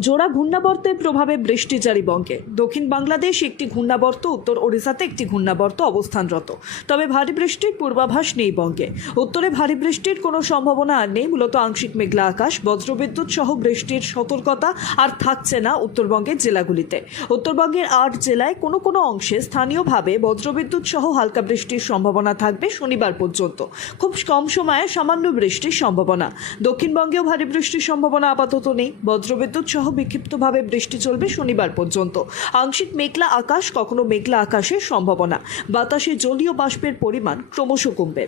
জোড়া ঘূর্ণাবর্তের প্রভাবে বৃষ্টি জারি বঙ্গে। দক্ষিণ বাংলাদেশ একটি ঘূর্ণাবর্ত, উত্তর ওড়িশাতে একটি ঘূর্ণাবর্ত অবস্থানরত। তবে ভারী বৃষ্টির পূর্বাভাস নেই বঙ্গে। উত্তরে ভারী বৃষ্টির কোনো সম্ভাবনা আর নেই, মূলত আংশিক মেঘলা আকাশ, বজ্রবিদ্যুৎ সহ বৃষ্টির সতর্কতা আর থাকছে না উত্তরবঙ্গের জেলাগুলিতে। উত্তরবঙ্গের আট জেলায় কোনো কোনো অংশে স্থানীয়ভাবে বজ্রবিদ্যুৎ সহ হালকা বৃষ্টির সম্ভাবনা থাকবে শনিবার পর্যন্ত। খুব কম সময়ে সামান্য বৃষ্টির সম্ভাবনা। দক্ষিণবঙ্গেও ভারী বৃষ্টির সম্ভাবনা আপাতত নেই। বজ্রবিদ্যুৎ সহ বিক্ষিপ্তভাবে বৃষ্টি চলবে শনিবার পর্যন্ত। আংশিক মেঘলা আকাশ, কখনো মেঘলা আকাশের সম্ভাবনা। বাতাসে জলীয় বাষ্পের পরিমাণ ক্রমশ কমবে।